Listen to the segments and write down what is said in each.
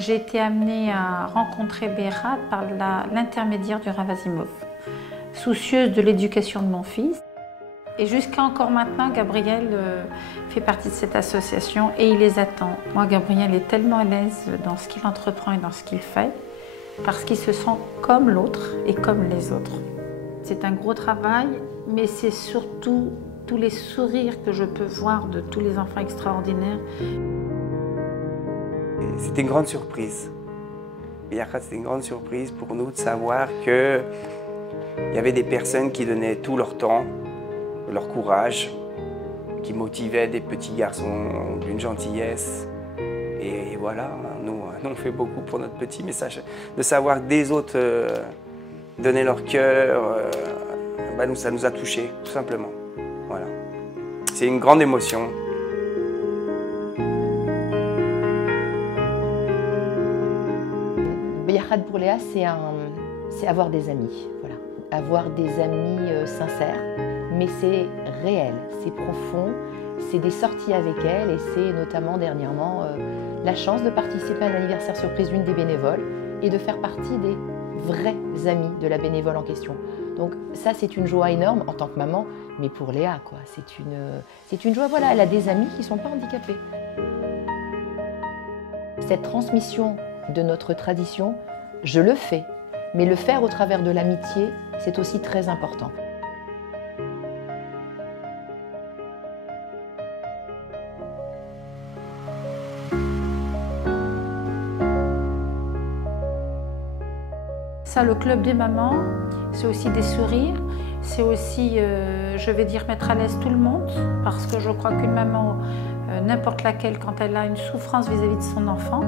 J'ai été amenée à rencontrer Be'ehat par l'intermédiaire du Rav Asimov, soucieuse de l'éducation de mon fils. Et jusqu'à encore maintenant, Gabriel fait partie de cette association et il les attend. Moi, Gabriel est tellement à l'aise dans ce qu'il entreprend et dans ce qu'il fait, parce qu'il se sent comme l'autre et comme les autres. C'est un gros travail, mais c'est surtout tous les sourires que je peux voir de tous les enfants extraordinaires. C'était une grande surprise. Be'ehat, c'était une grande surprise pour nous de savoir qu'il y avait des personnes qui donnaient tout leur temps, leur courage, qui motivaient des petits garçons d'une gentillesse. Et voilà, nous on fait beaucoup pour notre petit message. De savoir que des autres donnaient leur cœur, nous, ça nous a touchés, tout simplement. Voilà. C'est une grande émotion. Be'ehat pour Léa, c'est avoir des amis. Voilà. Avoir des amis sincères, mais c'est réel, c'est profond, c'est des sorties avec elle et c'est notamment dernièrement la chance de participer à un anniversaire surprise d'une des bénévoles et de faire partie des vrais amis de la bénévole en question. Donc ça, c'est une joie énorme en tant que maman, mais pour Léa, quoi. C'est une joie, voilà, elle a des amis qui ne sont pas handicapés. Cette transmission de notre tradition, je le fais, mais le faire au travers de l'amitié, c'est aussi très important. Ça, le club des mamans, c'est aussi des sourires, c'est aussi, je vais dire, mettre à l'aise tout le monde, parce que je crois qu'une maman, n'importe laquelle, quand elle a une souffrance vis-à-vis de son enfant,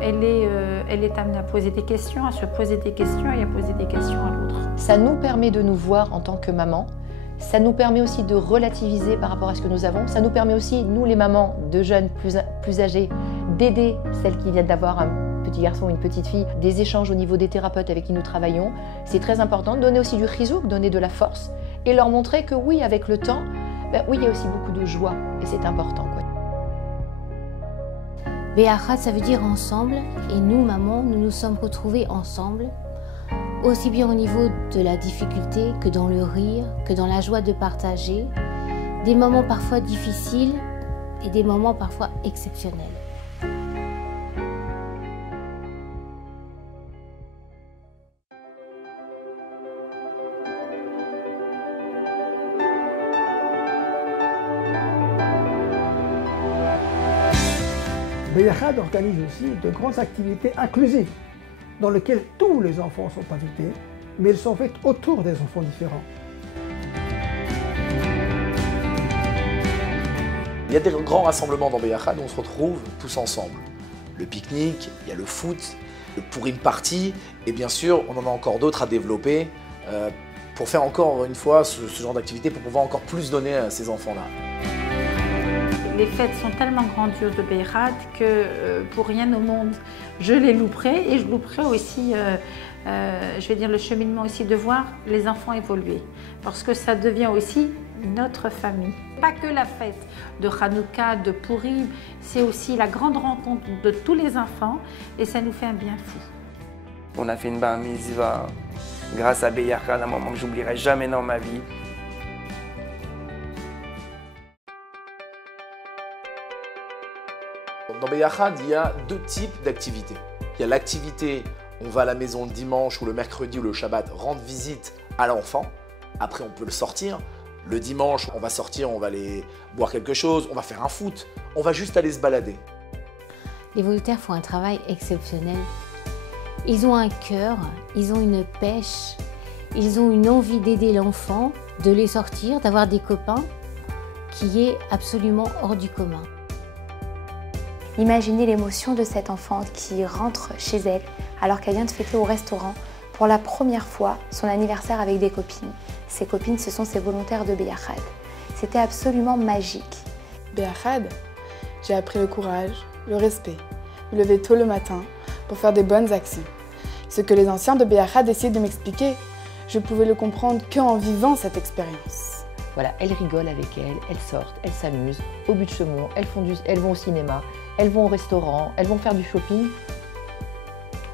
elle est amenée à poser des questions, à se poser des questions et à poser des questions à l'autre. Ça nous permet de nous voir en tant que maman, ça nous permet aussi de relativiser par rapport à ce que nous avons, ça nous permet aussi, nous les mamans de jeunes plus âgées, d'aider celles qui viennent d'avoir un petit garçon ou une petite fille, des échanges au niveau des thérapeutes avec qui nous travaillons. C'est très important de donner aussi du chizouk, donner de la force et leur montrer que oui, avec le temps, oui, il y a aussi beaucoup de joie et c'est important, quoi. Be'ehat, ça veut dire ensemble, et nous, mamans, nous nous sommes retrouvés ensemble, aussi bien au niveau de la difficulté que dans le rire, que dans la joie de partager, des moments parfois difficiles et des moments parfois exceptionnels. Be'ehat organise aussi de grandes activités inclusives dans lesquelles tous les enfants sont invités, mais elles sont faites autour des enfants différents. Il y a des grands rassemblements dans Be'ehat où on se retrouve tous ensemble. Le pique-nique, il y a le foot, le Purim party, et bien sûr, on en a encore d'autres à développer pour faire encore une fois ce genre d'activité, pour pouvoir encore plus donner à ces enfants-là. Les fêtes sont tellement grandioses de Be'ehat que pour rien au monde, je les louperai et je louperai aussi, je vais dire, le cheminement aussi de voir les enfants évoluer. Parce que ça devient aussi notre famille. Pas que la fête de Hanouka, de Purim, c'est aussi la grande rencontre de tous les enfants et ça nous fait un bien fou. On a fait une bar mitzvah grâce à Be'ehat, un moment que j'oublierai jamais dans ma vie. Dans Be'ehat, il y a deux types d'activités. Il y a l'activité, on va à la maison le dimanche ou le mercredi ou le Shabbat rendre visite à l'enfant. Après, on peut le sortir. Le dimanche, on va sortir, on va aller boire quelque chose, on va faire un foot, on va juste aller se balader. Les volontaires font un travail exceptionnel. Ils ont un cœur, ils ont une pêche, ils ont une envie d'aider l'enfant, de les sortir, d'avoir des copains, qui est absolument hors du commun. Imaginez l'émotion de cette enfant qui rentre chez elle alors qu'elle vient de fêter au restaurant pour la première fois son anniversaire avec des copines. Ces copines, ce sont ses volontaires de Be'ehat. C'était absolument magique. Be'ehat, j'ai appris le courage, le respect, me lever tôt le matin pour faire des bonnes actions. Ce que les anciens de Be'ehat essayaient de m'expliquer, je pouvais le comprendre qu'en vivant cette expérience. Voilà, elles rigolent avec elles sortent, elles s'amusent, au but de Chaumont, elles vont au cinéma. elles vont au restaurant, elles vont faire du shopping.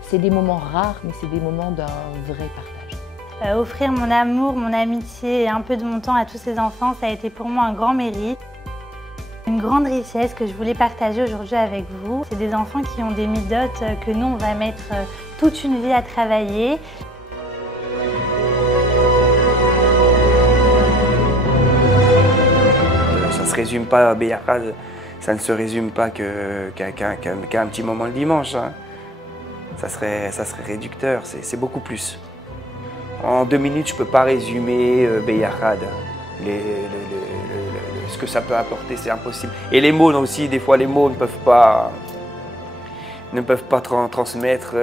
C'est des moments rares, mais c'est des moments d'un vrai partage. Offrir mon amour, mon amitié et un peu de mon temps à tous ces enfants, ça a été pour moi un grand mérite. Une grande richesse que je voulais partager aujourd'hui avec vous. C'est des enfants qui ont des midotes que nous, on va mettre toute une vie à travailler. Ça ne se résume pas à Beyahad, ça ne se résume pas qu'à un petit moment le dimanche. Hein. Ça serait réducteur, c'est beaucoup plus. En 2 minutes, je ne peux pas résumer Beyahad. Ce que ça peut apporter, c'est impossible. Et les mots aussi, des fois les mots ne peuvent pas transmettre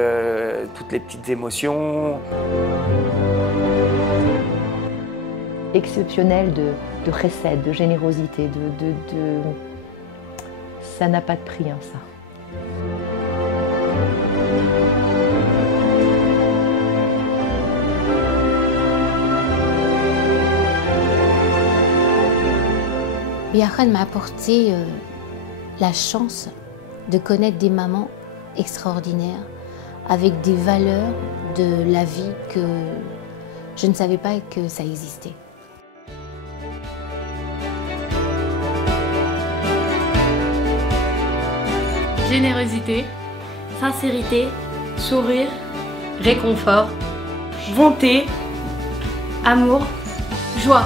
toutes les petites émotions. Exceptionnel de chesed, de générosité, ça n'a pas de prix, hein, ça. Beyahad m'a apporté la chance de connaître des mamans extraordinaires avec des valeurs de la vie que je ne savais pas que ça existait. Générosité, sincérité, sourire, réconfort, bonté, amour, joie.